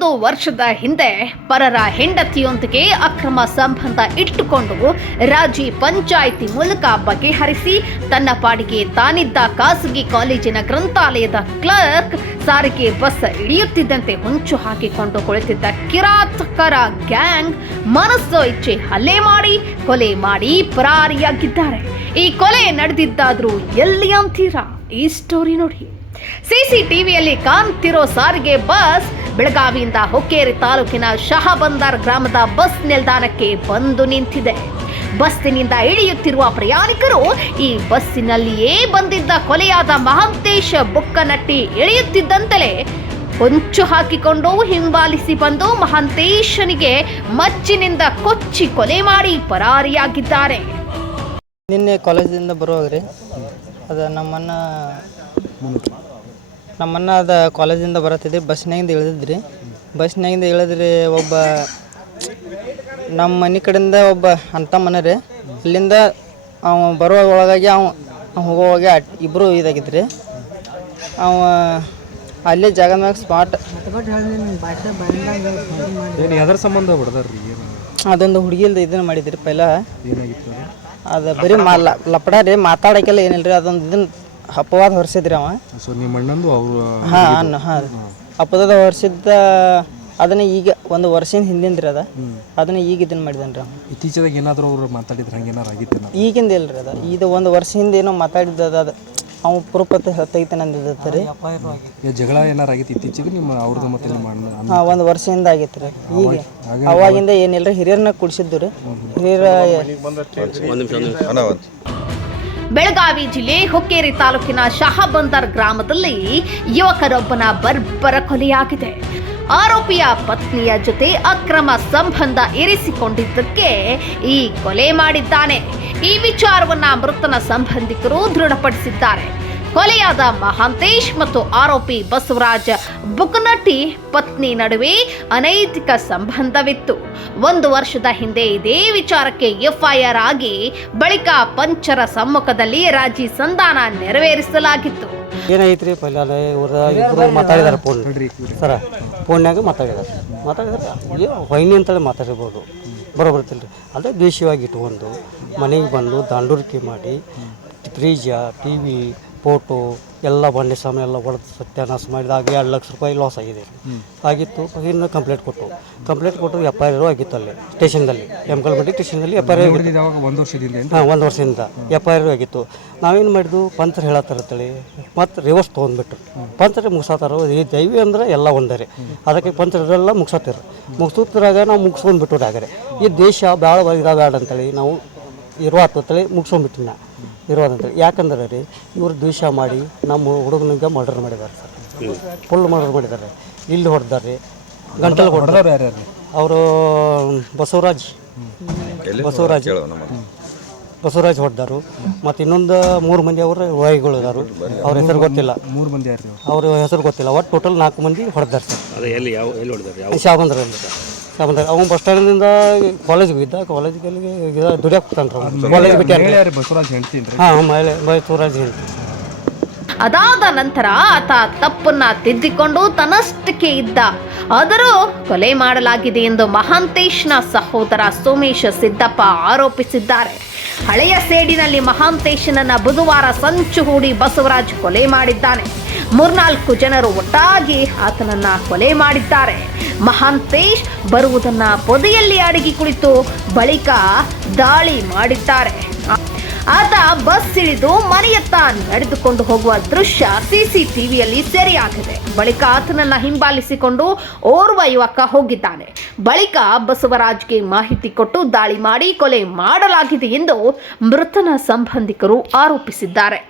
ಒಂದು ವರ್ಷದ ಹಿಂದೆ ಪರರ ಹೆಂಡತಿಯೊಂದಿಗೆ ಅಕ್ರಮ ಸಂಬಂಧ ಇಟ್ಟುಕೊಂಡು ರಾಜಿ ಪಂಚಾಯಿತಿ ಮೂಲಕ ಬಗೆಹರಿಸಿ ತನ್ನ ಪಾಡಿಗೆ ತಾನಿದ್ದ ಖಾಸಗಿ ಕಾಲೇಜಿನ ಗ್ರಂಥಾಲಯದ ಕ್ಲರ್ಕ್ ಸಾರಿಗೆ ಬಸ್ ಇಳಿಯುತ್ತಿದ್ದಂತೆ ಹೊಂಚು ಹಾಕಿಕೊಂಡು ಕುಳಿತಿದ್ದ ಕಿರಾತಕರ ಗ್ಯಾಂಗ್ ಮನಸ್ಸು ಇಚ್ಛೆ ಹಲ್ಲೆ ಮಾಡಿ, ಕೊಲೆ ಮಾಡಿ ಪರಾರಿಯಾಗಿದ್ದಾರೆ. ಈ ಕೊಲೆ ನಡೆದಿದ್ದಾದ್ರೂ ಎಲ್ಲಿ ಅಂತೀರಾ? ಈ ಸ್ಟೋರಿ ನೋಡಿ. ಸಿಸಿಟಿವಿಯಲ್ಲಿ ಕಾಣ್ತಿರೋ ಸಾರಿಗೆ ಬಸ್ ಬೆಳಗಾವಿಯಿಂದ ಹೊಕ್ಕೇರಿ ತಾಲೂಕಿನ ಶಹಬಂದಾರ್ ಗ್ರಾಮದ ಬಸ್ ನಿಲ್ದಾಣಕ್ಕೆ ಬಂದು ನಿಂತಿದೆ. ಬಸ್ಸಿನಿಂದ ಇಳಿಯುತ್ತಿರುವ ಪ್ರಯಾಣಿಕರು ಈ ಬಸ್ಸಿನಲ್ಲಿಯೇ ಬಂದಿದ್ದ ಕೊಲೆಯಾದ ಮಹಾಂತೇಶ ಬುಕ್ಕನಟ್ಟಿ ಇಳಿಯುತ್ತಿದ್ದಂತಲೇ ಹೊಂಚು ಹಾಕಿಕೊಂಡು ಹಿಂಬಾಲಿಸಿ ಬಂದು ಮಹಾಂತೇಶನಿಗೆ ಮಚ್ಚಿನಿಂದ ಕೊಚ್ಚಿ ಕೊಲೆ ಮಾಡಿ ಪರಾರಿಯಾಗಿದ್ದಾರೆ. ನಿನ್ನೆ ಕಾಲೇಜಿಂದ ಬರುವಾಗ ರೀ ಅದು ನಮ್ಮನ್ನ ನಮ್ಮನ್ನ ಅದು ಕಾಲೇಜಿಂದ ಬರತ್ತಿದ್ರಿ ಬಸ್ನಾಗಿಂದ ಇಳಿದಿದ್ರಿ. ಬಸ್ನಾಗಿಂದ ಇಳಿದ್ರಿ ಒಬ್ಬ ನಮ್ಮ ಮನೆ ಕಡೆಯಿಂದ ಒಬ್ಬ ಅಂತ ಮನೆ ರೀ ಅಲ್ಲಿಂದ ಅವ ಬರುವ ಒಳಗಾಗಿ ಅವ ಹೋಗೋವಾಗ ಇಬ್ಬರು ಇದಾಗಿದ್ರಿ. ಅವ ಅಲ್ಲೇ ಜಾಗ ಮ್ಯಾಗ ಸ್ಪಾಟ್ ಸಂಬಂಧ ಅದೊಂದು ಹುಡುಗಿಲ್ದ ಇದನ್ನ ಮಾಡಿದ್ರಿ ಪೈಲ. ಅದು ಬರೀ ಮಾ ಲಪಡ ರೀ ಮಾತಾಡಕ್ಕೆಲ್ಲ ಏನಿಲ್ಲ ರೀ ಅದೊಂದು ಇದನ್ನ ಅಪವಾದ ಹೊರಿಸಿದ್ರಿ ಅವ? ಸೊ ನಿಮ್ಮ ಅಣ್ಣಂದು ಅವರು ಹಾಂ ಅನ್ನ ಹಾಂ ಅಪವಾದ ಹೊರಿಸಿದ್ದ ಅದನ್ನ ಈಗ ಒಂದು ವರ್ಷದ ಹಿಂದಿಂದ ರೀ ಅದ ಅದನ್ನ ಈಗ ಇದನ್ನ ಮಾಡಿದನ್ ರೀ ಅವ. ಇತ್ತೀಚೆಗೆ ಏನಾದರೂ ಅವ್ರು ಮಾತಾಡಿದ್ರೆ ಹಂಗೆ ಏನಾರು ಆಗಿತ್ತೇನ ಈಗಿಂದ ಇಲ್ರಿ ಅದ. ಇದು ಒಂದು ವರ್ಷ ಹಿಂದೆ ಏನೋ ಮಾತಾಡಿದ್ದ ಅದ. ಅದು ಅವ ಪ್ರೂಪತ್ತೆ ತೆಗಿತಾನಂದಿದ್ದ ರೀ. ಈಗ ಜಗಳ ಏನಾರು ಆಗಿತ್ತು ಇತ್ತೀಚೆಗೆ ನಿಮ್ಮ ಅವ್ರದ್ದು ಮತ್ತೆ ನಿಮ್ಮ ಅಣ್ಣ ಅಣ್ಣ- ಹಾಂ ಒಂದು ವರ್ಷದಿಂದ ಆಗಿತ್ತು ರೀ. ಈಗ ಅವಾಗಿಂದ ಏನಿಲ್ಲ ರೀ ಹಿರಿಯರನ್ನ ಕುಡಿಸಿದ್ದು ರೀ. ಹಿರಿಯರ ಬೆಳಗಾವಿ ಜಿಲ್ಲೆ ಹುಕ್ಕೇರಿ ತಾಲೂಕಿನ ಶಹಬಂದರ್ ಗ್ರಾಮದಲ್ಲಿ ಯುವಕರೊಬ್ಬನ ಬರ್ಬರ ಕೊಲೆಯಾಗಿದೆ. ಆರೋಪಿಯ ಪತ್ನಿಯ ಜೊತೆ ಅಕ್ರಮ ಸಂಬಂಧ ಇರಿಸಿಕೊಂಡಿದ್ದಕ್ಕೆ ಈ ಕೊಲೆ ಮಾಡಿದ್ದಾನೆ. ಈ ವಿಚಾರವನ್ನ ಮೃತನ ಸಂಬಂಧಿಕರು ದೃಢಪಡಿಸಿದ್ದಾರೆ. ಕೊಲೆಯಾದ ಮಹಾಂತೇಶ್ ಮತ್ತು ಆರೋಪಿ ಬಸವರಾಜ್ ಬುಕನಟ್ಟಿ ಪತ್ನಿ ನಡುವೆ ಅನೈತಿಕ ಸಂಬಂಧವಿತ್ತು. ಒಂದು ವರ್ಷದ ಹಿಂದೆ ಇದೇ ವಿಚಾರಕ್ಕೆ ಎಫ್ಐಆರ್ ಆಗಿ ಬಳಿಕ ಪಂಚರ ಸಮ್ಮುಖದಲ್ಲಿ ರಾಜಿ ಸಂಧಾನ ನೆರವೇರಿಸಲಾಗಿತ್ತು. ಏನೈತ್ರಿ ಪೈಲಾನೆ ಇವ್ರ ಇಬ್ಬರು ಮಾತಾಡಿದಾರೆ ಫೋನ್. ಸರ ಫೋನ್ಯಾಗ ಮಾತಾಡಿದಾರೆ. ಮಾತಾಡಿದಾರೆ ಹೊಯ್ನಿ ಅಂತೇಳಿ ಮಾತಾಡಿರ್ಬೋದು. ಬರೋಬರ್ತಿಲ್ಲ ರೀ ಅದೇ ದೇಶೀಯವಾಗಿ ಇಟ್ಕೊಂಡು ಮನೆಗೆ ಬಂದು ದಾಂಡೂರಿಕೆ ಮಾಡಿ ಫ್ರೀಜ ಟಿ ವಿ ಫೋಟೋ ಎಲ್ಲ ಬಂಡೆ ಸಾಮಾನು ಎಲ್ಲ ಹೊಡೆದು ಸತ್ಯಾನಾಶ ಮಾಡಿದಾಗ ಎರಡು ಲಕ್ಷ ರೂಪಾಯಿ ಲಾಸ್ ಆಗಿದೆ. ಆಗಿತ್ತು ಇನ್ನು ಕಂಪ್ಲೇಂಟ್ ಕೊಟ್ಟು. ಕಂಪ್ಲೇಂಟ್ ಕೊಟ್ಟು ಎಫ್ ಐ ಆರ್ ಆಗಿತ್ತು ಅಲ್ಲಿ ಸ್ಟೇಷನ್ದಲ್ಲಿ ಎಮ್ಕಲ್ಮಟ್ಟಿ ಸ್ಟೇಷನ್ದಲ್ಲಿ ಎಫ್ ಐ ಆರ್ ಒಂದು ವರ್ಷದಿಂದ ಹಾಂ ಒಂದು ವರ್ಷದಿಂದ ಎಫ್ ಐ ಆರ್ ಆಗಿತ್ತು. ನಾವೇನು ಮಾಡಿದ್ವು? ಪಂಚರ್ ಹೇಳತ್ತಾರತ್ತಳಿ ಮತ್ತು ರಿವರ್ಸ್ ತೊಗೊಂಡ್ಬಿಟ್ರು. ಪಂಚರ್ ಮುಗಿಸತ್ತಾರ ಈ ದೈವಿ ಅಂದ್ರೆ ಎಲ್ಲ ಒಂದರೆ. ಅದಕ್ಕೆ ಪಂಚರೆಲ್ಲ ಮುಗಿಸತ್ತಿರ ಮುಗಿಸೋದ್ರಾಗ ನಾವು ಮುಗಿಸ್ಕೊಂಡ್ಬಿಟ್ಟು ಆಗರೆ ಈ ದೇಶ ಭಾಳ ಇದಾಗ ಬ್ಯಾಡ ಅಂತೇಳಿ ನಾವು ಇರುವ ತಲೆ ಮುಗಿಸ್ಕೊಂಡ್ಬಿಟ್ಟು ನಾ ಇರೋದಂತೇಳಿ ಯಾಕಂದ್ರೆ ರೀ ಇವರು ದ್ವೇಷ ಮಾಡಿ ನಮ್ಮ ಹುಡುಗನಿಗೆ ಮರ್ಡರ್ ಮಾಡಿದ್ದಾರೆ ಸರ್. ಫುಲ್ ಮರ್ಡರ್ ಮಾಡಿದ್ದಾರೆ. ಇಲ್ಲಿ ಹೊಡೆದಾರೆ ಗಂಟಲು ಹೊಡೆದಾರೆ. ಅವರು ಬಸವರಾಜ್. ಬಸವರಾಜ್. ಬಸವರಾಜ್ ಹೊಡೆದಾರು. ಮತ್ತು ಇನ್ನೊಂದು ಮೂರು ಮಂದಿ ಅವರು ವಾಯಿಗಳು ಅದಾರು ಅವ್ರ ಹೆಸರು ಗೊತ್ತಿಲ್ಲ. ಮೂರು ಮಂದಿ ಅವ್ರು? ಅವ್ರ ಹೆಸರು ಗೊತ್ತಿಲ್ಲ. ಒಟ್ಟು ಟೋಟಲ್ ನಾಲ್ಕು ಮಂದಿ ಹೊಡೆದಾರೆ ಸರ್. ಎಲ್ಲಿ ಯಾವ ಶಾಬಂದ್ರ ಅವ್ನು ಬಸ್ ಸ್ಟ್ಯಾಂಡಿಂದ ಕಾಲೇಜ್ಗೆ ಹೋಗಿದ್ದ. ಕಾಲೇಜಿಗೆ ಅಲ್ಲಿಗೆ ದುಡಿಯಕ್ಕೆ ಹೋಗ್ತಾನೆ ಕಾಲೇಜ್ ಬಿಟ್ಟು ಬಸವರಾಜ್ ಹೇಳ್ತೀನಿ ಹಾಂ ಮಹಿಳೆ ಬಸವರಾಜ್ ಹೇಳಿ ಅದಾದ ನಂತರ ಆತ ತಪ್ಪನ್ನ ತಿದ್ದಿಕೊಂಡು ತನ್ನಷ್ಟಕ್ಕೆ ಇದ್ದ. ಆದರೂ ಕೊಲೆ ಮಾಡಲಾಗಿದೆ ಎಂದು ಮಹಾಂತೇಶ್ನ ಸಹೋದರ ಸೋಮೇಶ್ ಸಿದ್ದಪ್ಪ ಆರೋಪಿಸಿದ್ದಾರೆ. ಹಳೆಯ ಸೇಡಿನಲ್ಲಿ ಮಹಾಂತೇಶನನ್ನ ಬುಧವಾರ ಸಂಚು ಹೂಡಿ ಬಸವರಾಜ್ ಕೊಲೆ ಮಾಡಿದ್ದಾನೆ. ಮೂರ್ನಾಲ್ಕು ಜನರು ಒಟ್ಟಾಗಿ ಆತನನ್ನ ಕೊಲೆ ಮಾಡಿದ್ದಾರೆ. ಮಹಾಂತೇಶ್ ಬರುವುದನ್ನ ಪೊದೆಯಲ್ಲಿ ಅಡಗಿ ಕುಳಿತು ಬಳಿಕ ದಾಳಿ ಮಾಡಿದ್ದಾರೆ. ಆತ ಬಸ್ ಇಳಿದು ಮನೆಯತ್ತ ನಡೆದುಕೊಂಡು ಹೋಗುವ ದೃಶ್ಯ ಸಿಸಿ ಟಿವಿಯಲ್ಲಿ ಸೆರೆಯಾಗಿದೆ. ಬಳಿಕ ಆತನನ್ನ ಹಿಂಬಾಲಿಸಿಕೊಂಡು ಓರ್ವ ಯುವಕ ಹೋಗಿದ್ದಾನೆ. ಬಳಿಕ ಬಸವರಾಜ್ಗೆ ಮಾಹಿತಿ ಕೊಟ್ಟು ದಾಳಿ ಮಾಡಿ ಕೊಲೆ ಮಾಡಲಾಗಿದೆ ಎಂದು ಮೃತನ ಸಂಬಂಧಿಕರು ಆರೋಪಿಸಿದ್ದಾರೆ.